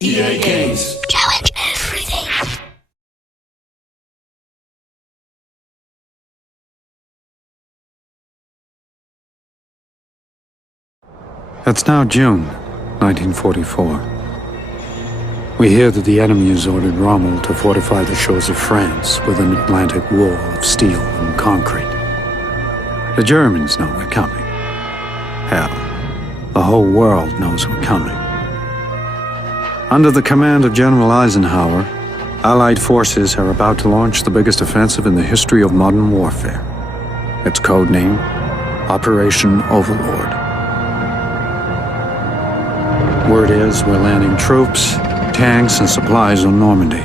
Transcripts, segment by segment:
EA Games. Challenge everything. It's now June, 1944. We hear that the enemy has ordered Rommel to fortify the shores of France with an Atlantic wall of steel and concrete. The Germans know we're coming. Hell, the whole world knows we're coming. Under the command of General Eisenhower, Allied forces are about to launch the biggest offensive in the history of modern warfare. Its code name, Operation Overlord. Word is we're landing troops, tanks, and supplies on Normandy.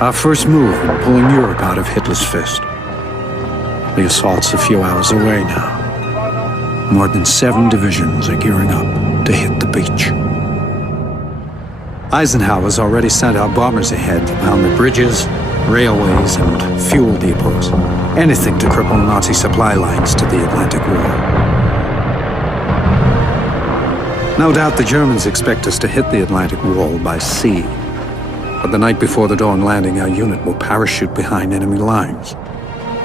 Our first move in pulling Europe out of Hitler's fist. The assault's a few hours away now. More than 7 divisions are gearing up to hit the beach. Eisenhower's already sent out bombers ahead to pound the bridges, railways, and fuel depots. Anything to cripple Nazi supply lines to the Atlantic Wall. No doubt the Germans expect us to hit the Atlantic Wall by sea. But the night before the dawn landing, our unit will parachute behind enemy lines.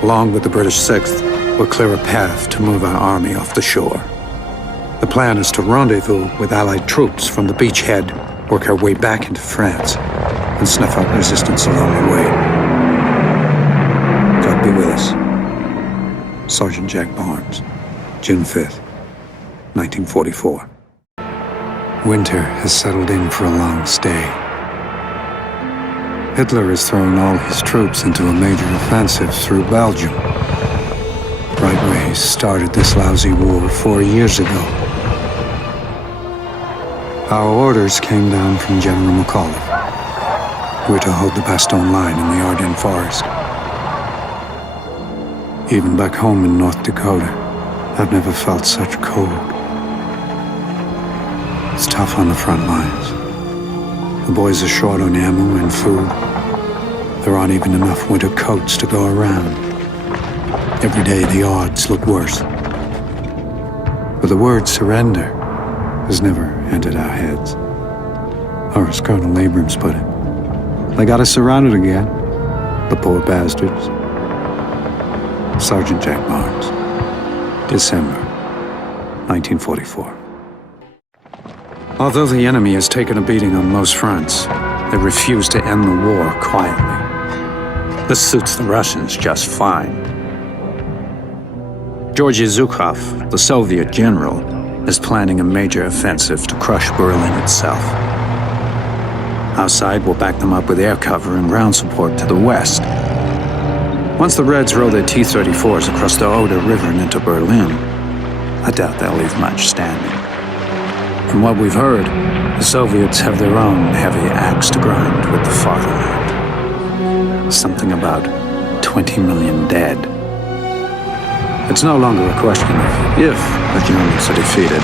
Along with the British 6th, we'll clear a path to move our army off the shore. The plan is to rendezvous with Allied troops from the beachhead, work our way back into France, and snuff out resistance along the way. God be with us. Sergeant Jack Barnes, June 5th, 1944. Winter has settled in for a long stay. Hitler has thrown all his troops into a major offensive through Belgium. Right where he started this lousy war 4 years ago. Our orders came down from General McAuliffe. We're to hold the Bastogne line in the Ardennes forest. Even back home in North Dakota, I've never felt such cold. It's tough on the front lines. The boys are short on ammo and food. There aren't even enough winter coats to go around. Every day the odds look worse. But the word surrender has never entered our heads. Or as Colonel Abrams put it, they got us surrounded again, the poor bastards. Sergeant Jack Barnes, December 1944. Although the enemy has taken a beating on most fronts, they refuse to end the war quietly. This suits the Russians just fine. Georgy Zhukov, the Soviet general, is planning a major offensive to crush Berlin itself. Our side will back them up with air cover and ground support to the west. Once the Reds roll their T-34s across the Oder River and into Berlin, I doubt they'll leave much standing. From what we've heard, the Soviets have their own heavy axe to grind with the fatherland. Something about 20 million dead. It's no longer a question of if the Germans are defeated.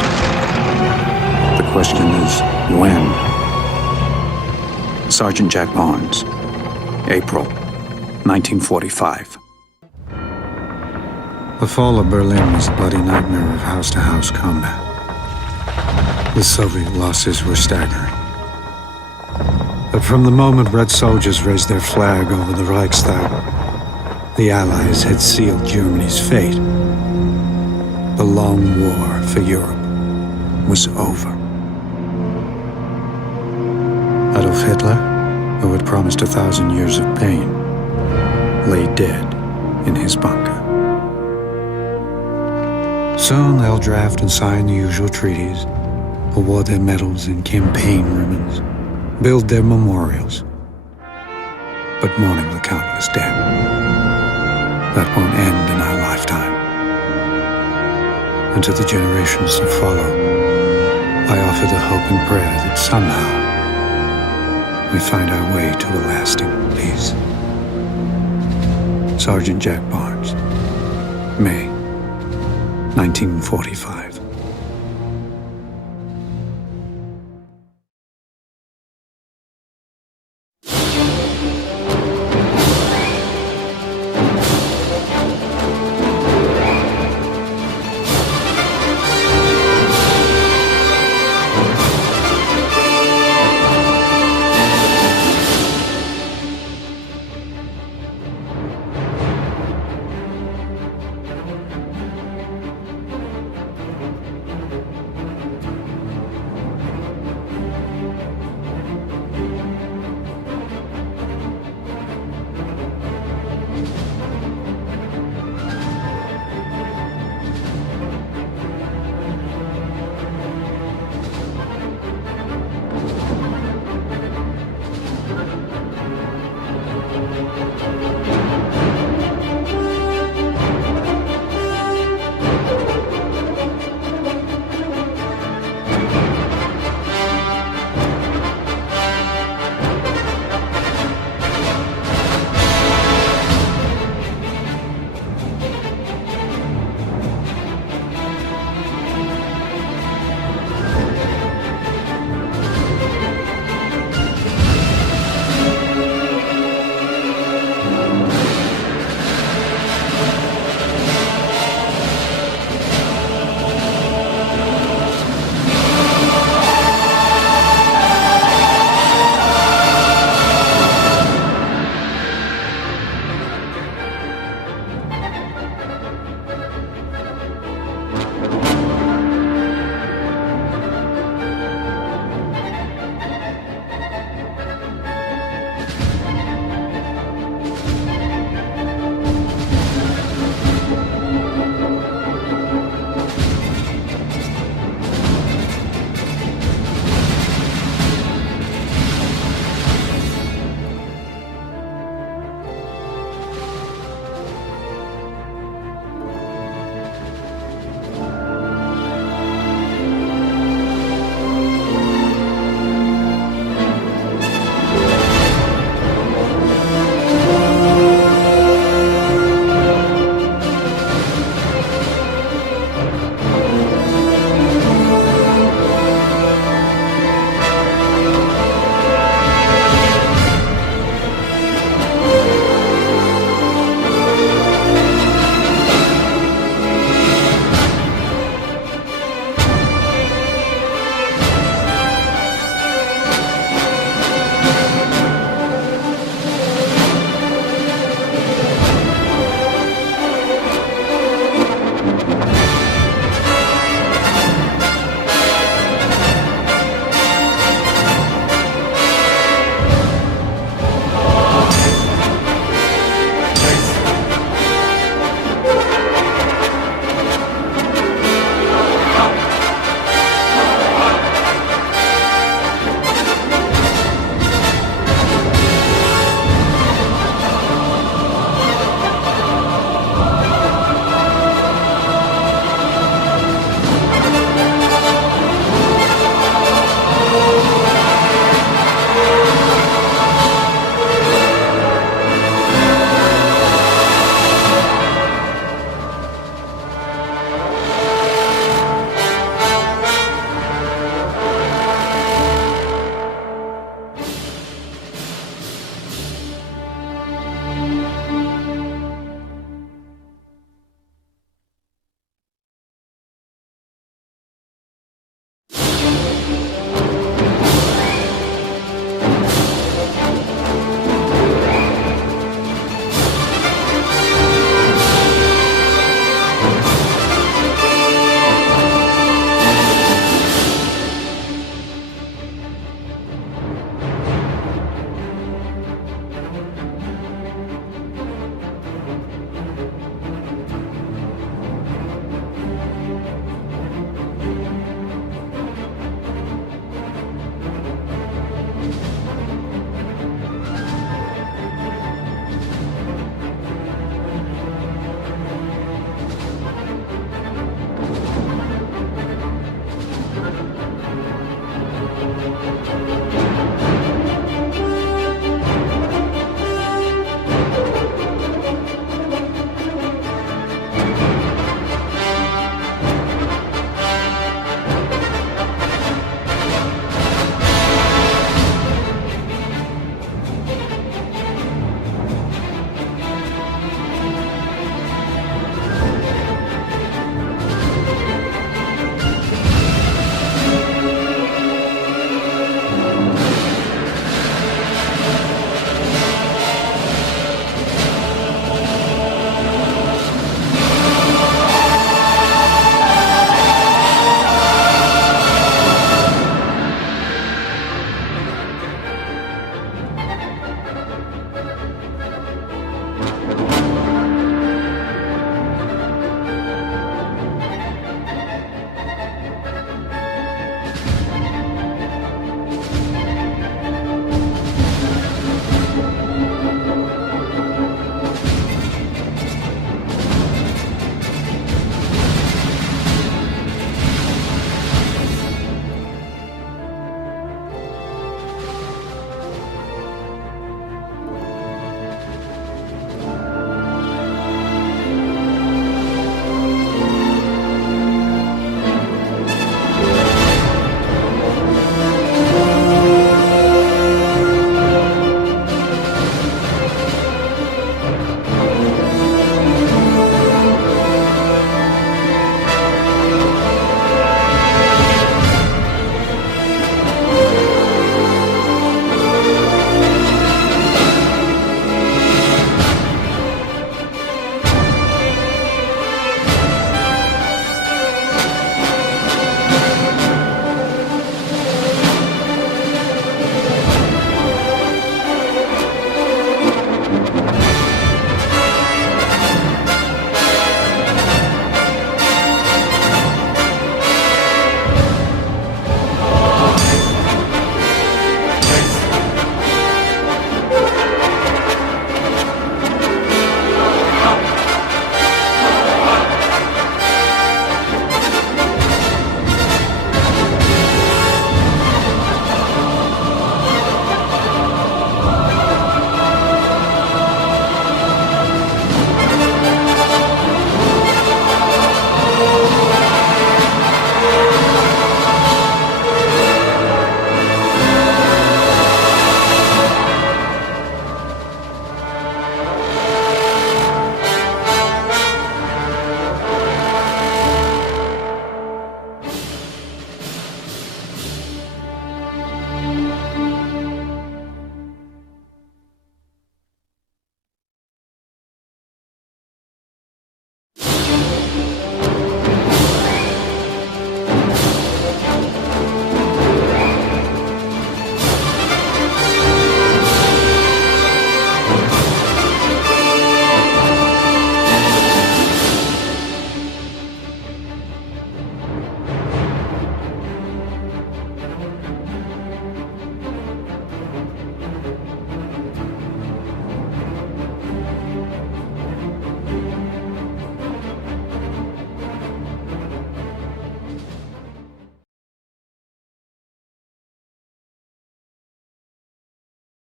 The question is when. Sergeant Jack Barnes, April 1945. The fall of Berlin was a bloody nightmare of house-to-house combat. The Soviet losses were staggering. But from the moment Red soldiers raised their flag over the Reichstag, the Allies had sealed Germany's fate. The long war for Europe was over. Adolf Hitler, who had promised 1,000 years of pain, lay dead in his bunker. Soon they'll draft and sign the usual treaties, award their medals and campaign ribbons, build their memorials. But mourning the countless dead, that won't end in our lifetime. And to the generations to follow, I offer the hope and prayer that somehow we find our way to a lasting peace. Sergeant Jack Barnes, May 1945.